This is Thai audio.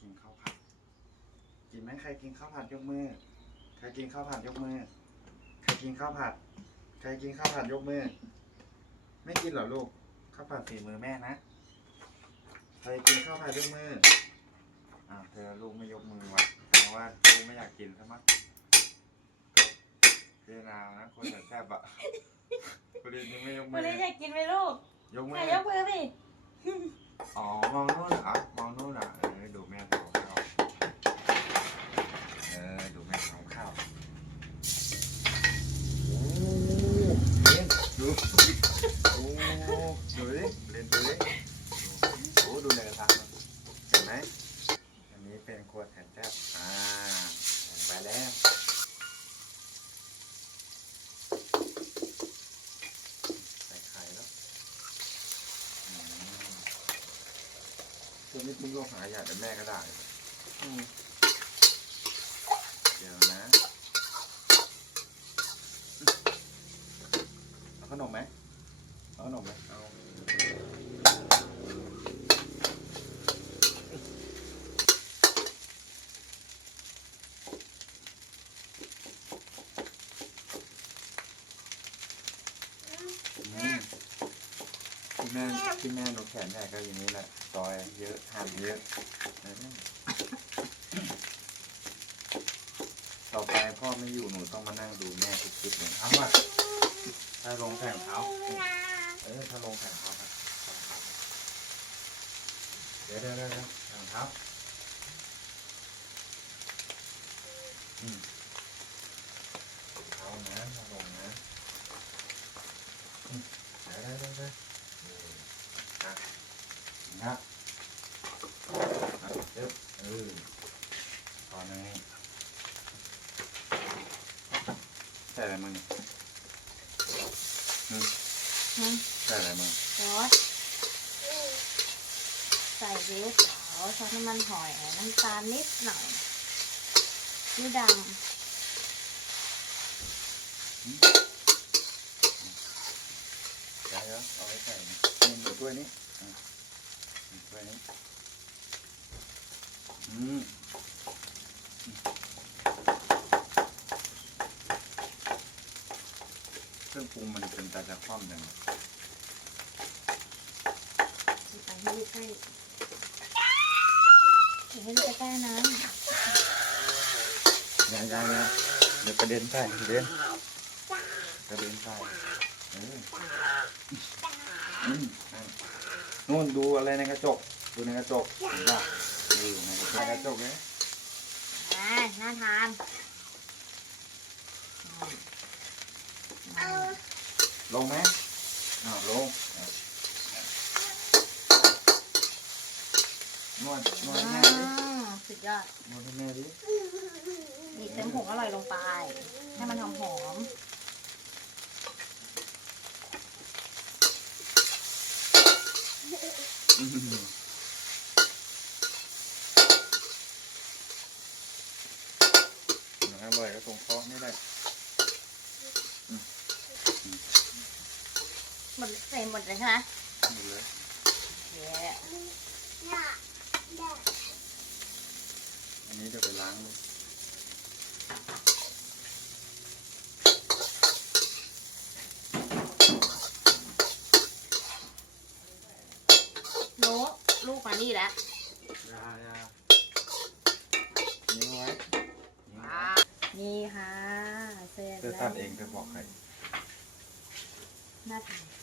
กินข้าวผัด กินไหมใครกินข้าวผัดยกมือ ใครกินข้าวผัดยกมือ ใครกินข้าวผัด ใครกินข้าวผัดยกมือ ไม่กินเหรอลูก ข้าวผัดฝีมือแม่นะ ใครกินข้าวผัดยกมืออ้าวเธอลูกไม่ยกมือว่ะเพราะว่าลูกไม่อยากกินซะมั้งเจนานะคนแต่แซ่บอะคนอื่นยังไม่ยกมืวันอนี้อยากกินไหมลูกยกมืใครอยกมือสิ อ๋อ มองนู่นเหรอ มองนู่นเหรอ เออ ดูแม่ทำข้าว เออ ดูแม่ทำข้าว โอ้เล่นดู โอ้ดูดิเล่นดูดิโอ้ดูในกระทะมันเห็นไหม อันนี้เป็นขวดแผ่นแทบอ่าลงไปแล้ว ใส่ไข่แล้วอืม ตัวนี้ทิ้งโลกหายาแต่แม่ก็ได้เดี๋ยวนะเอาขนมไหมเอาขนมไหมเอาอืมที่แม่ ที่แม่หนูแขนใหญ่ก็อย่างนี้แหละซอยเยอะหั่นเยอะเออต่อไปพ่อไม่อยู่หนูต้องมานั่งดูแม่ทุกคลิปเลยเอาว่ะถ้าลงแผ่นเท้าเออถ้าลงแผ่นเท้าครับเดี๋ยวเดี๋ยวเดี๋ยวเดี๋ยวแผ่นเท้าอืมเท้านะถ้าลงนะอืมเดี๋ยวเดี๋ยวเดี๋ยวเดี๋ยวนี่อะ นะอะเดี๋ยวเออตอนนี้ใส่อะไรมึงเนี่ยอืมอืมใส่อะไรมึงซอสใส่ซีอิ๊วขาวซอสน้ำมันหอยน้ำตาลนิดหน่อยซีอิ๊วดเดี๋ยวเดี๋ยวเอาไว้ใส่นี่นี่หนูถ้วยนี้ อะหนูถ้วยนี้อืมเครื่องปรุงมันเป็นตาจะคว่ำจังำใส่ให้ใกล้ใส่ให้ใกล้ๆนั้นยังยังยังเดี๋ยวกระเด็นใส่กระเด็น กระเด็นใส่เอออืมนั่นนู่นดูอะไรในกระจก ดูในกระจกเห็นป่ะดูในกระจกเนี่ยอ่าน่าทานลงไหมอ้าวลงอะนวดนวดให้แม่ดิอืมสุดยอดนวดให้แม่ดินี่เติมผงอร่อยลงไป ให้มันหอมหอม อร่อยก็ตรงเคาะนี่แหละหมดใส่หมดเลยใช่ไหมหมดเลยเย้อันนี้เดี๋ยวไปล้างลูก โน้ลูกมา นี่แล้วยายานิ้วไว้นิ้วไว้นี่ค่ะเสร็จเธอแล้ตัวดเองเธอบอกใครน่าทานอ